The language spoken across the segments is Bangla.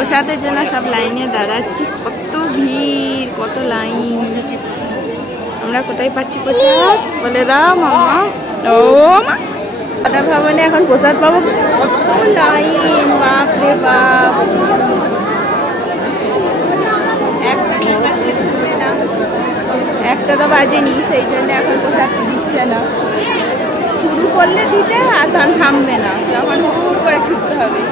প্রসাদের জন্য সব লাইনে দাঁড়াচ্ছি। কত ভিড়, কত লাইন। আমরা কোথায় পাচ্ছি প্রসাদ বলে দাও মামা। ও মা, দাদা ভবনে এখন প্রসাদ পাবো। কত লাইন, বাপ রে বাপ। একটা তো বাজেনি, সেই জন্য এখন প্রসাদ দিচ্ছে না। শুরু করলে দিতে আর তখন থামবে না, তখন হুড় করে ছুটতে হবে।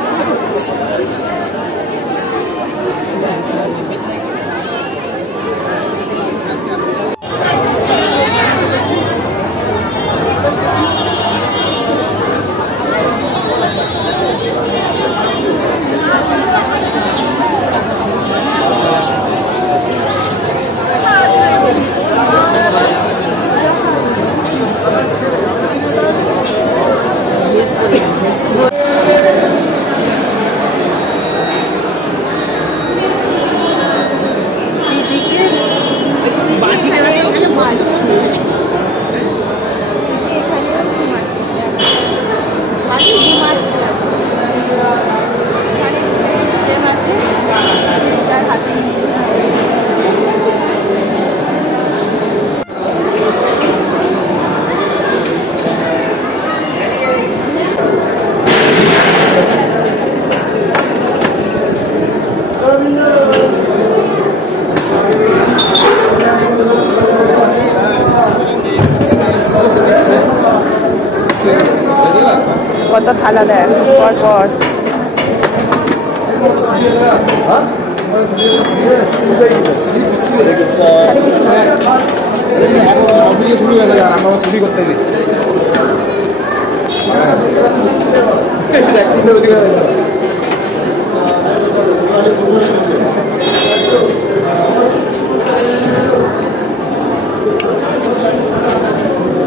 কত থালা দেয় পর পর।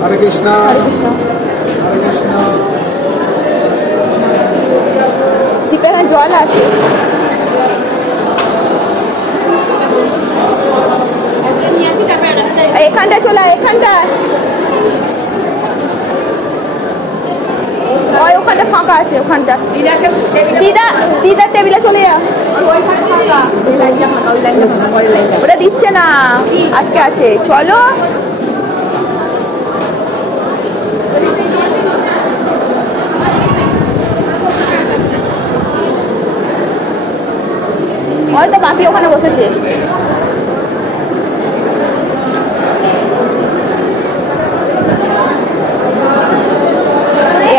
হরে কৃষ্ণ হরে কৃষ্ণ হরে কৃষ্ণ। সিপে জল আছে। এখানটা চলে, এখানটা ওই ওখানটা ফাঁকা আছে, ওখানটা। দিদার টেবিলে চলে যা। ওটা দিচ্ছে না, আজকে আছে। চলো হয়তো বাপি ওখানে বসেছে।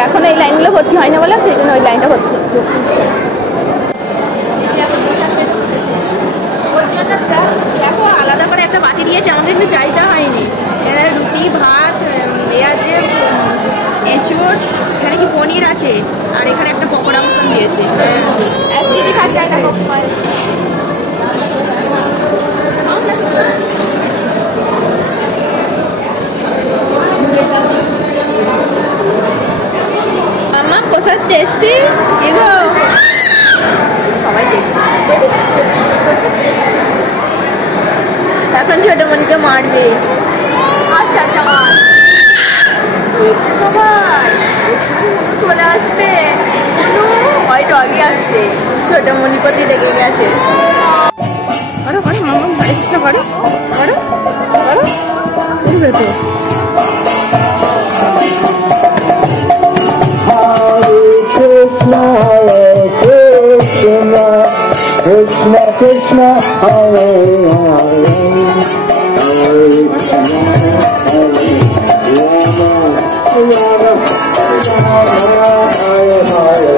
এখন এই লাইনগুলো ভর্তি হয় না বলে সেই জন্য ওই লাইনটা ভর্তি। দেখো আলাদা করে একটা বাটি দিয়েছে, আমাদের কিন্তু চাইতে হয়নি। এখানে রুটি, ভাত, এ আছে এঁচুড়, এখানে কি পনির আছে, আর এখানে একটা পকোড়া মতন দিয়েছে। আমার প্রসাদ টেস্টি এগো, সবাই দেখছে। এখন ছোট মনিকে মারবে। আচ্ছা আচ্ছা দেখছে সবাই, চলে আসবে। ওই ডগি আসছে, ছোট মনিপতি ডেকে গেছে। করো করো মামা, হরে কৃষ্ণ করো করো করো। বুঝবে তো কৃষ্ণ কৃষ্ণ হরে হরে হরে কৃষ্ণ হরে রাম রাম হরে হরে।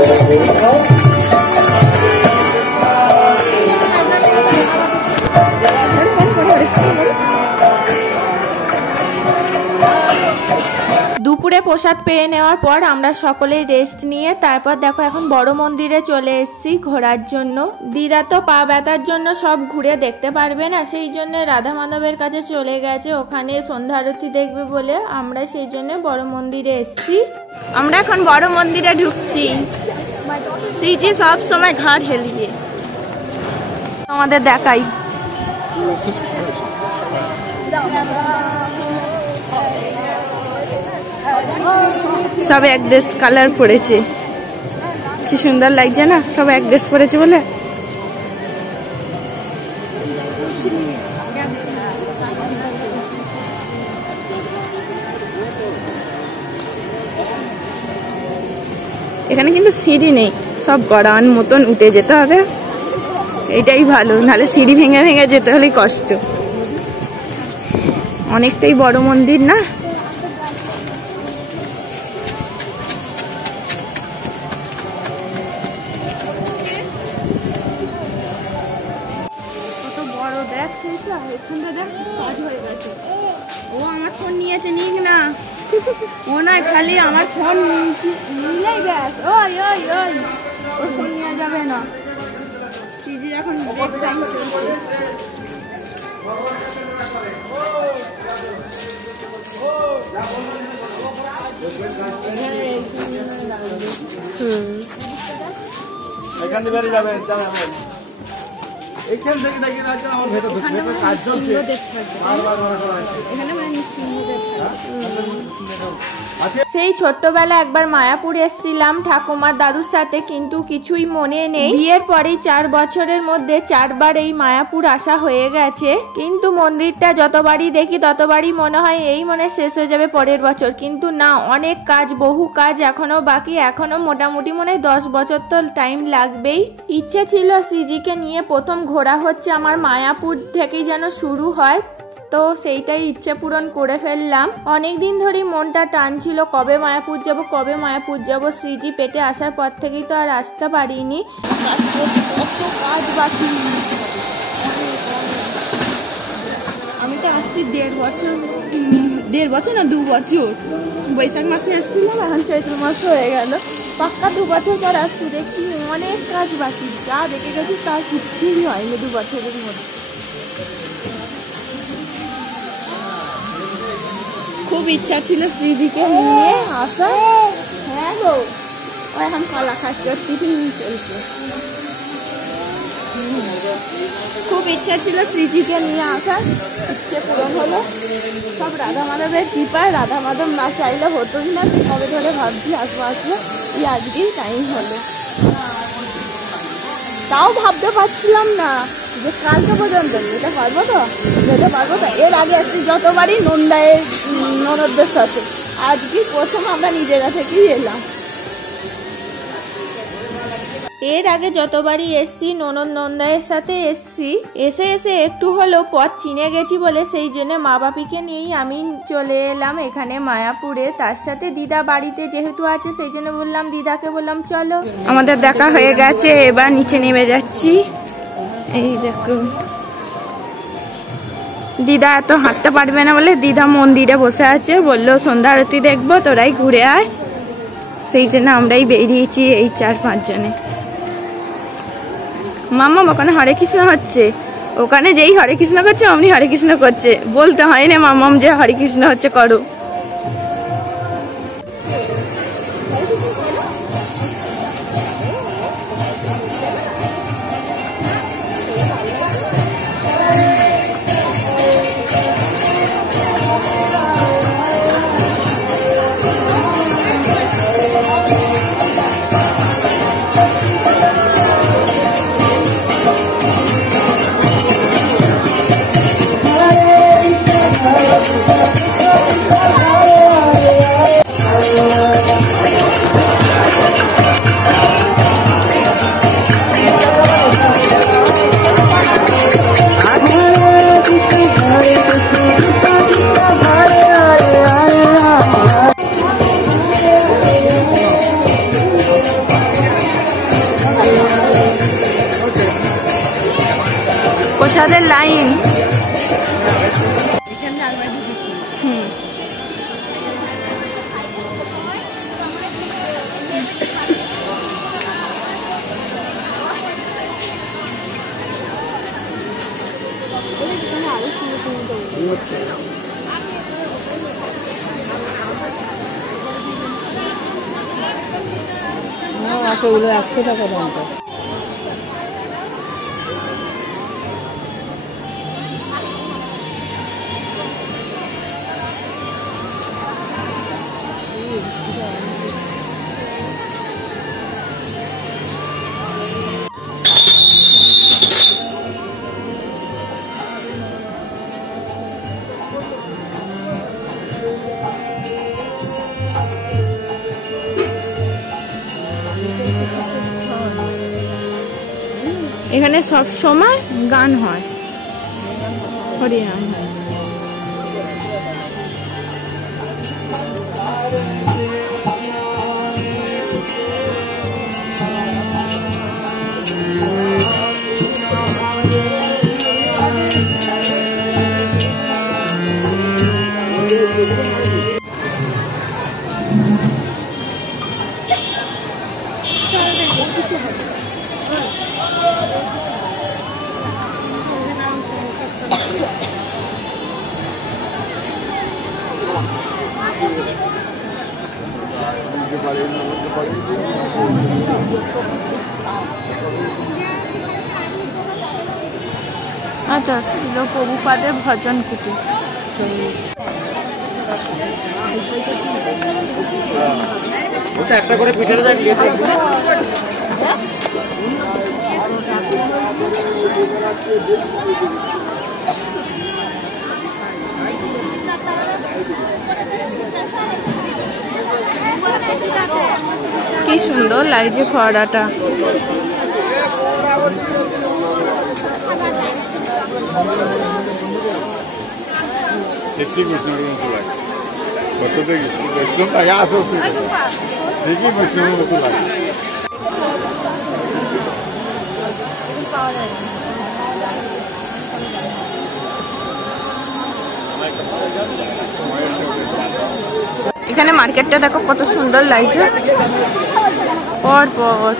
দুপুরে প্রসাদ পেয়ে নেওয়ার পর আমরা সকলেই রেস্ট নিয়ে তারপর দেখো এখন বড় মন্দিরে চলে এসেছি ঘোরার জন্য। দিদা তো পা ব্যথার জন্য সব ঘুরে দেখতে পারবে না, সেই জন্য রাধা মাধবের কাছে চলে গেছে, ওখানে সন্ধ্যা আরতি দেখবে বলে আমরা সেই জন্য বড় মন্দিরে এসেছি। আমরা এখন বড় মন্দিরে ঢুকছি। সিটি সব সময় ঘাট হেলিয়ে আমাদের দেখাই। সব এক ড্রেস কালার পরেছে, কি সুন্দর লাগছে না, সব এক ড্রেস পরেছে বলে। এখানে কিন্তু সিঁড়ি নেই, সব গড়ান মতন উঠে যেতে হবে, এটাই ভালো, নাহলে সিঁড়ি ভেঙে ভেঙে যেতে হলে কষ্ট। অনেকটাই বড় মন্দির না? কত বড় দেখ, এখানটা দেখ কাজ হয়ে গেছে। ও আমার ফোন নিয়েছে, নিক না, ও নয় খালি আমার ফোন নিলেই ব্যাস। ওই ওই ওই ওর ফোন নেওয়া যাবে না। সিজির এখন ব্রেক টাইম চলছে। এখান থেকে বেরিয়ে যাবেন, এখান থেকে দেখি না আমার ভেতর কাজ চলছে। সেই ছোট্টবেলা একবার মায়াপুর এসেছিলাম ঠাকুমার দাদুর সাথে, কিন্তু কিছুই মনে নেই। বিয়ের পরেই 4 বছরের মধ্যে 4 বার এই মায়াপুর আসা হয়ে গেছে, কিন্তু মন্দিরটা যতবারই দেখি ততবারই মনে হয় এই মনে শেষ হয়ে যাবে পরের বছর, কিন্তু না, অনেক কাজ, বহু কাজ এখনো বাকি, এখনো মোটামুটি মনে হয় 10 বছর তো টাইম লাগবেই। ইচ্ছে ছিল শ্রীজিকে নিয়ে প্রথম ঘোরা হচ্ছে আমার মায়াপুর থেকেই যেন শুরু হয়, তো সেইটাই ইচ্ছে পূরণ করে ফেললাম। অনেক দিন ধরেই মনটা টানছিল কবে মায়াপুর যাব, কবে মায়াপুর যাব। শ্রীজি পেটে আসার পর থেকেই তো আর আসতে পারিনি। কাজ বাকি, আমি তো আসছি 1.5 বছর না 2 বছর। বৈশাখ মাসে এসেছিলাম, এখন চৈত্র মাস হয়ে গেল, পাক্কা 2 বছর পর আসছি। দেখি অনেক কাজ বাকি, যা দেখে গেছি তার কিছুই হয়নি 2 বছরের মধ্যে। খুব ইচ্ছা ছিল শ্রীজিকে নিয়ে আসা। হ্যাঁ গো, ও এখন কলা খাচ্ছে, টিফিন চলছে। খুব ইচ্ছা ছিল শ্রীজিকে নিয়ে আসা, ইচ্ছে পূরণ হলো। সব রাধা মাধবের কৃপায়, রাধা মাধব না চাইলে হতোই না। কবে ধরে ভাবছি আসবো আসবো, এই আজকেই টাইম হলো। তাও ভাবতে পারছিলাম না যে কালকে পর্যন্ত যেতে পারবো তো। এর আগে আসছি যতবারই নন্দায়ের ননদদের সাথে, আজকে প্রথম আমরা নিজেরা থেকেই এলাম। এর আগে যতবারই এসছি ননদ নন্দায়ের সাথে এসছি, এসে এসে একটু হলেও পথ চিনে গেছি বলে সেই জন্য মা বাপিকে নিয়েই আমি চলে এলাম এখানে মায়াপুরে। তার সাথে দিদা বাড়িতে যেহেতু আছে সেই জন্য বললাম, দিদাকে বললাম চলো। আমাদের দেখা হয়ে গেছে, এবার নিচে নেমে যাচ্ছি। এই দেখো, দিদা এত হাঁটতে পারবে না বলে দিদা মন্দিরে বসে আছে, বললো সন্ধ্যা আরতি দেখবো, তোরাই ঘুরে আয়। সেই জন্য আমরাই বেরিয়েছি এই 4-5 জনে। মাম্মা ওখানে হরে কৃষ্ণ হচ্ছে, ওখানে যেই হরে কৃষ্ণ করছে অমনি হরে কৃষ্ণ করছে, বলতে হয় না মাম্মাম যে হরে কৃষ্ণ হচ্ছে করো। প্রসাদের লাইন। ওগুলো 100 টাকা দামটা। এখানে সব সময় গান হয়, হরিনাম হয়। আচ্ছা, ছিল প্রভুপাদের ভজন কুটি। একটা করে পিঠে কি সুন্দর লাগছে ফোয়ারাটা। এখানে মার্কেটটা দেখো কত সুন্দর লাগছে, পর পর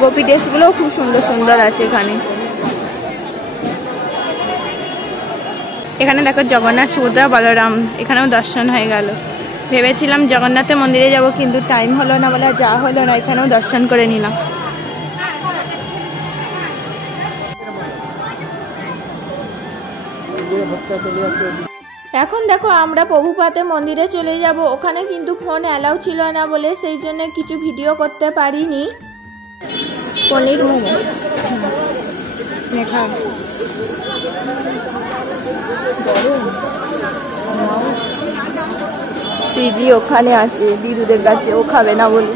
গোপী ড্রেসগুলো খুব সুন্দর সুন্দর আছে এখানে। এখানে দেখো জগন্নাথ, সুভদ্রা, বলরাম, এখানেও দর্শন হয়ে গেল। ভেবেছিলাম জগন্নাথের মন্দিরে যাব, কিন্তু টাইম হলো না বলে যা হলো না, এখানেও দর্শন করে নিলাম। এখন দেখো আমরা প্রভুপাদের মন্দিরে চলে যাব। ওখানে কিন্তু ফোন অ্যালাউ ছিল না বলে সেই জন্য কিছু ভিডিও করতে পারিনি। পনির মোমো মেখা সিজি ওখানে আছে দিদুদের কাছে, ও খাবে না বলে।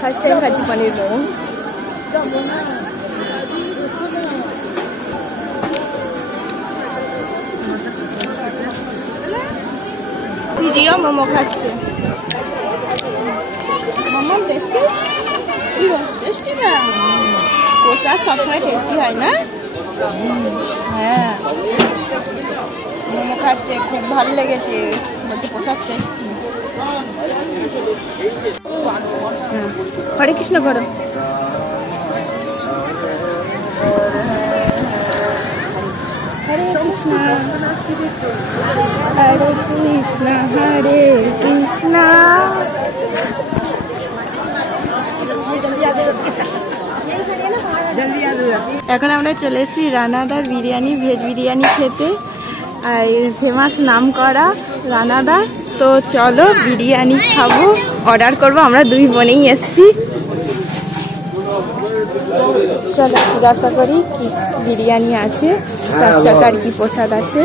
ফার্স্ট টাইম খাচ্ছি পনির মোমো। সিজিও মোমো খাচ্ছে। মোমো টেস্টি, টেস্টি না? পোস্তা সবসময় টেস্টি হয় না? হ্যাঁ, মোমো খাচ্ছে, খুব ভালো লেগেছে, বলছে পোশাক টেস্টি। হরে কৃষ্ণ করো। হরে কৃষ্ণ হরে কৃষ্ণ হরে কৃষ্ণ। এখন আমরা চলে এসেছি রানাদার বিরিয়ানি, ভেজ বিরিয়ানি খেতে। আর ফেমাস নাম করা রানাদার। তো চলো বিরিয়ানি খাবো, অর্ডার করবো। আমরা দুই বোনেই এসেছি। চলো জিজ্ঞাসা করি কি বিরিয়ানি আছে, তার সাথে আর কি প্রসাদ আছে।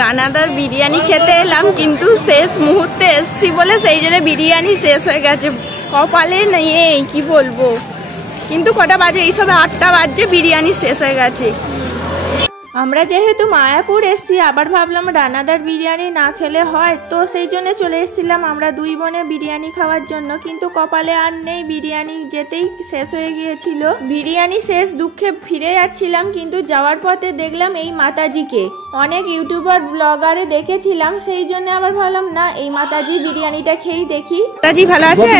রানাদার বিরিয়ানি খেতে এলাম, কিন্তু শেষ মুহূর্তে এসছি বলে সেই জন্য বিরিয়ানি শেষ হয়ে গেছে। কপালে নেই কি বলবো, কিন্তু কটা বাজে, এইসব 8টা বাজছে, বিরিয়ানি শেষ হয়ে গেছে। আমরা যেহেতু মায়াপুর এসছি, আবার ভাবলাম রানাদার বিরিয়ানি না খেলে হয়, তো সেই জন্য চলে এসেছিলাম আমরা দুই বোনে বিরিয়ানি খাওয়ার জন্য। কিন্তু কপালে আর নেই, বিরিয়ানি যেতেই শেষ হয়ে গিয়েছিল। বিরিয়ানি শেষ, দুঃখে ফিরে যাচ্ছিলাম, কিন্তু যাওয়ার পথে দেখলাম এই মাতাজিকে। অনেক ইউটিউবার ব্লগারে দেখেছিলাম, সেই জন্য আবার ভাবলাম না, এই মাতাজি বিরিয়ানিটা খেয়েই দেখি। মাতাজি ভালো আছে?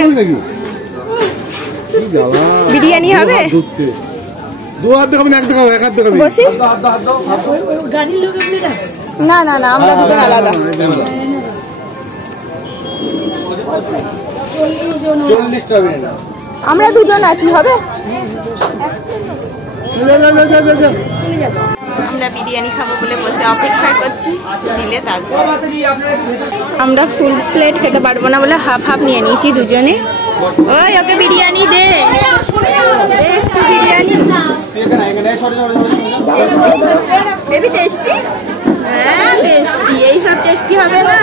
বিরিয়ানি হবে? না না না, আমরা দুজন আলাদা। আমরা দুজন আছি, হবে? আমরা বিরিয়ানি খাবো বলে বসে অপেক্ষা করছি, দিলে তারপর। আমরা ফুল প্লেট খেতে পারবো না বলে হাফ হাফ নিয়ে নিয়েছি দুজনে। ওই ওকে বিরিয়ানি দে, বিরিয়ানি বেবি টেস্টি। হ্যাঁ টেস্টি, এইসব টেস্টি হবে না?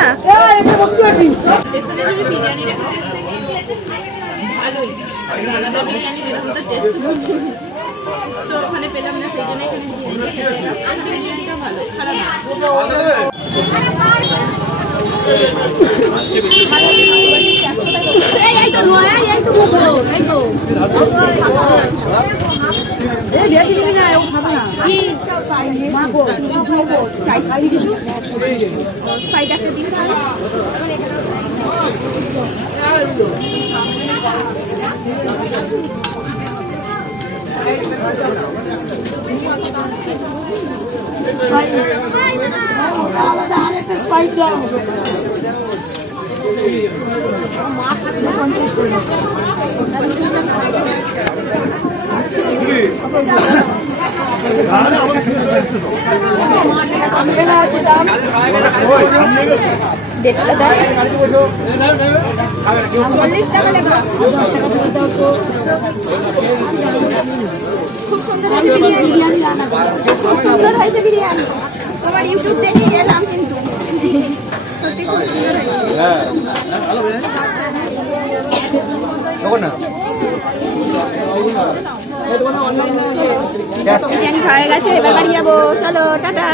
তো ওখানে পেলাম না, সেই জন্য বিরিয়ানিটা ভালো, খারাপ খুব সুন্দর হয়েছে বিরিয়ানি, খুব সুন্দর হয়েছে বিরিয়ানি। তোমার ইউটিউব দেখে গেলাম, কিন্তু সত্যি খুব সুন্দর হয়েছে। বিরিয়ানি খাওয়া গেছে, এবার বাড়ি যাবো, চলো টাটা।